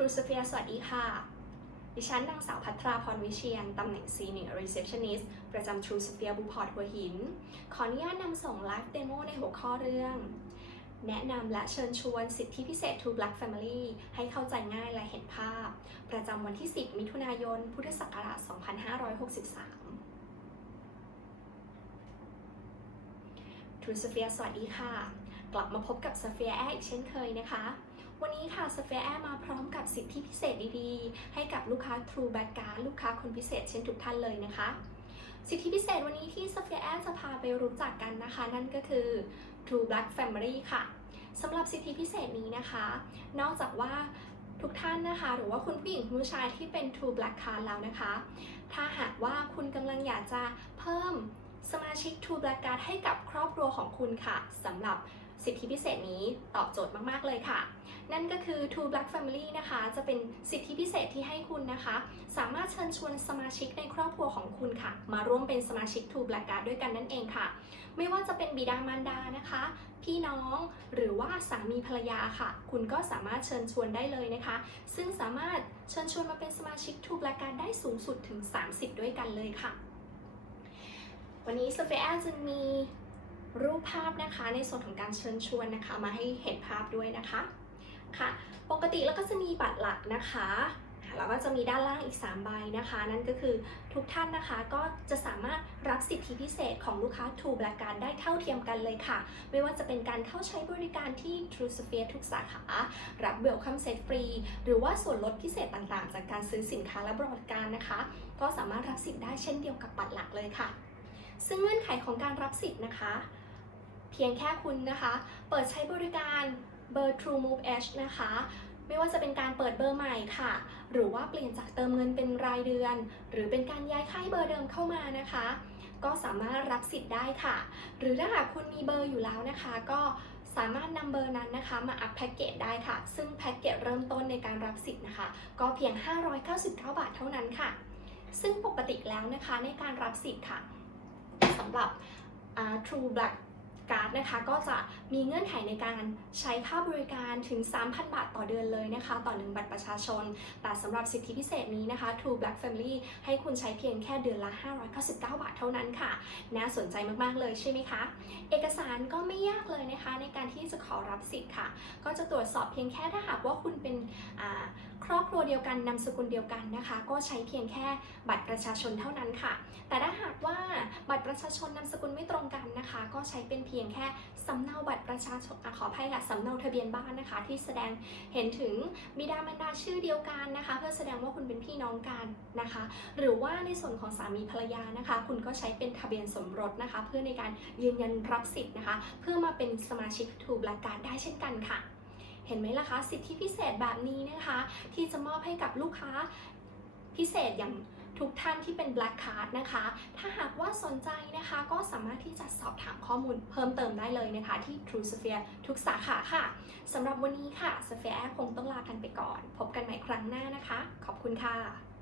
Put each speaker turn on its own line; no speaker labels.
True Sphere สวัสดีค่ะ ดิฉันนางสาวพัทราพรวิเชียน ตำแหน่ง Senior Receptionist ประจำ True Sphere บุพอร์หัวหิน ขออนุญาตนำส่งไลฟ์เดโมในหัวข้อเรื่อง แนะนำและเชิญชวนสิทธิพิเศษ To Black Family ให้เข้าใจง่ายและเห็นภาพ ประจำวันที่ 10 มิถุนายน พุทธศักราช 2563 True Sphere สวัสดีค่ะ กลับมาพบกับ Sphere อีกเช่นเคยนะคะ วันนี้ค่ะ Sphere Air มาพร้อมกับสิทธิพิเศษดีๆ ให้กับลูกค้า True b a c k a r ลูกค้าคนพิเศษเช่นทุกท่านเลยนะคะ สิทธิพิเศษวันนี้ที่ Sphere Air จะพาไปรู้จักกันนะคะ นั่นก็คือ True Black Family ค่ะสำหรับสิทธิพิเศษนี้นะคะ นอกจากว่าทุกท่านนะคะ หรือว่าคุณผู้หญิงคุณผู้ชายที่เป็น True Black Card แล้วนะคะ ถ้าหากว่าคุณกำลังอยากจะเพิ่มสมาชิก True Black Card ให้กับครอบครัวของคุณค่ะสำหรับ สิทธิพิเศษนี้ตอบโจทย์มาก ๆ เลยค่ะ นั่นก็คือ True Black Family นะคะ จะเป็นสิทธิพิเศษที่ให้คุณนะคะ สามารถเชิญชวนสมาชิกในครอบครัวของคุณค่ะ มาร่วมเป็นสมาชิก True Black Card ด้วยกันนั่นเองค่ะ ไม่ว่าจะเป็นบิดามารดานะคะ พี่น้องหรือว่าสามีภรรยาค่ะ คุณก็สามารถเชิญชวนได้เลยนะคะ ซึ่งสามารถเชิญชวนมาเป็นสมาชิก True Black Card ได้สูงสุดถึง 30 ด้วยกันเลยค่ะ วันนี้ s เฟ i จะมี รูปภาพนะคะในส่วนของการเชิญชวนนะคะ มาให้เห็นภาพด้วยนะคะค่ะปกติแล้วก็จะมีบัตรหลักนะคะแล้วก็จะมีด้านล่างอีก 3 ใบนะคะ นั่นก็คือทุกท่านนะคะก็จะสามารถรับสิทธิพิเศษของลูกค้า True Black Card ได้เท่าเทียมกันเลยค่ะ ไม่ว่าจะเป็นการเข้าใช้บริการที่ True Sphere ทุกสาขา รับ Welcome Set ฟรี หรือว่าส่วนลดพิเศษต่างๆ จากการซื้อสินค้าและบริการนะคะ ก็สามารถรับสิทธิ์ได้เช่นเดียวกับบัตรหลักเลยค่ะ ซึ่งเงื่อนไขของการรับสิทธิ์นะคะ เพียงแค่คุณนะคะ เปิดใช้บริการเบอร์ True Move Edge นะคะ ไม่ว่าจะเป็นการเปิดเบอร์ใหม่ค่ะ หรือว่าเปลี่ยนจากเติมเงินเป็นรายเดือน หรือเป็นการย้ายค่ายเบอร์เดิมเข้ามานะคะ ก็สามารถรับสิทธิ์ได้ค่ะ หรือถ้าหากคุณมีเบอร์อยู่แล้วนะคะ ก็สามารถนำเบอร์นั้นนะคะมาอัพแพ็กเกจได้ค่ะ ซึ่งแพ็กเกจเริ่มต้นในการรับสิทธิ์นะคะ ก็เพียง 599 บาทเท่านั้นค่ะ ซึ่งปกติแล้วนะคะในการรับสิทธิ์ค่ะ สำหรับอ่า True Black การ์ดนะคะก็จะมีเงื่อนไขในการใช้ค่าบริการถึง 3,000 บาทต่อเดือนเลยนะคะ ต่อหนึ่งบัตรประชาชน แต่สำหรับสิทธิพิเศษนี้นะคะ True Black Family ให้คุณใช้เพียงแค่เดือนละ 599 บาทเท่านั้นค่ะ น่าสนใจมาก ๆ เลยใช่ไหมคะ เอกสารก็ไม่ยากเลยนะคะ ในการที่จะขอรับสิทธิ์ค่ะ ก็จะตรวจสอบเพียงแค่ถ้าหากว่าคุณเป็นครอบครัวเดียวกันนามสกุลเดียวกันนะคะ ก็ใช้เพียงแค่บัตรประชาชนเท่านั้นค่ะ แต่ถ้าหากว่าบัตรประชาชนนามสกุลไม่ตรงกันนะคะ ก็ใช้เป็นเพียงแค่สำเนาบัตรประชาชนอขออภัยค่ะสำเนาทะเบียนบ้านนะคะ ที่แสดงเห็นถึงบิดามารดาชื่อเดียวกันนะคะ เพื่อแสดงว่าคุณเป็นพี่น้องกันนะคะ หรือว่าในส่วนของสามีภรรยานะคะ คุณก็ใช้เป็นทะเบียนสมรสนะคะ เพื่อในการยืนยันรับสิทธิ์นะคะ เพื่อมาเป็นสมาชิกทูบล c การได้เช่นกันค่ะ เห็นไหมล่ะคะสิทธิพิเศษแบบนี้นะคะ ที่จะมอบให้กับลูกค้าพิเศษอย่างทุกท่านที่เป็น Black Card นะคะ ถ้าหากว่าสนใจนะคะก็สามารถที่จะสอบถามข้อมูลเพิ่มเติมได้เลยนะคะ ที่ True Sphere ทุกสาขาค่ะ สำหรับวันนี้ค่ะ Sphere คงต้องลากันไปก่อน พบกันใหม่ครั้งหน้านะคะ ขอบคุณค่ะ